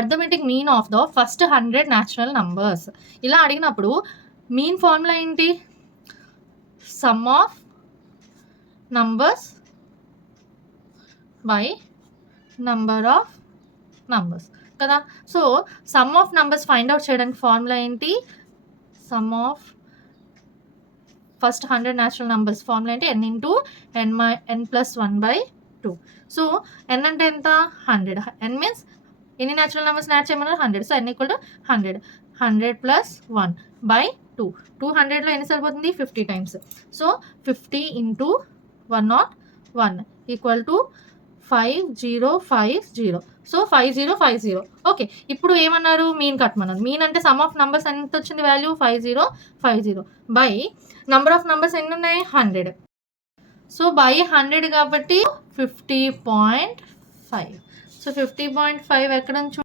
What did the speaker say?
Arithmetic mean of the first 100 natural numbers. ఇలా అడిగినప్పుడు mean formula ఏంటి? Sum of numbers by number of numbers కదా. So sum of numbers find out చేయడానికి formula ఏంటి? Sum of first 100 natural numbers formula ఏంటి? n into n plus 1/2. So n అంటే ఎంత? 100. n means ఎన్ని న్యాచురల్ నెంబర్స్ యాడ్ చేయమన్నారు? 100. So n equal to 100. 100 plus 1/2. 200లో ఎన్ని సరిపోతుంది? 50 times. So 50 into 101 equal to 5050. So 5050. Okay, ఇప్పుడు ఏమన్నారు? మీన్ కట్టమన్నారు. మీన్ అంటే సమ్ ఆఫ్ నంబర్స్ ఎంత వచ్చింది value? 5050 by number of numbers ఎన్ని ఉన్నాయి? 100. సో బై 100 కాబట్టి 50.5. సో 50.5 ఎక్కడ నుంచి